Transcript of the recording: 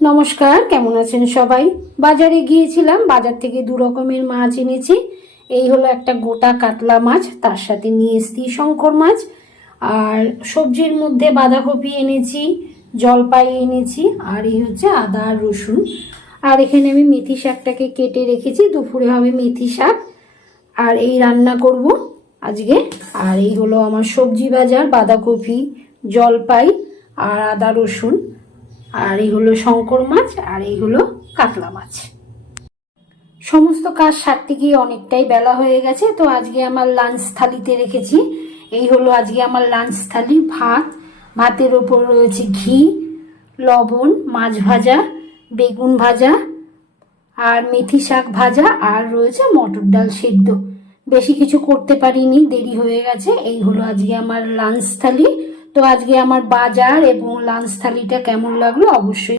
নমস্কার, কেমন আছেন সবাই? বাজারে গিয়েছিলাম, বাজার থেকে দু রকমের মাছ এনেছি। এই হলো একটা গোটা কাতলা মাছ, তার সাথে নিয়ে এসেছি শঙ্কর মাছ। আর সবজির মধ্যে বাঁধাকপি এনেছি, জলপাই এনেছি, আর এই হচ্ছে আদা আর রসুন। আর এখানে আমি মেথি শাকটাকে কেটে রেখেছি, দুপুরে হবে মেথি শাক। আর এই রান্না করব আজকে। আর এই হলো আমার সবজি বাজার, বাঁধাকপি, জলপাই আর আদা রসুন। আর এই হলো শঙ্কর মাছ, আর এই হলো কাতলা মাছ। সমস্ত কাজ সারতে গিয়ে অনেকটাই বেলা হয়ে গেছে, তো আজকে আমার লাঞ্চ থালিতে রেখেছি। এই হলো আজকে আমার লাঞ্চ থালি। ভাতের ওপর রয়েছে ঘি, লবণ, মাছ ভাজা, বেগুন ভাজা আর মেথি শাক ভাজা, আর রয়েছে মটর ডাল সেদ্ধ। বেশি কিছু করতে পারিনি, দেরি হয়ে গেছে। এই হলো আজকে আমার লাঞ্চ থালি। তো আজকে আমার বাজার এবং লাঞ্চ থালিটা কেমন লাগলো অবশ্যই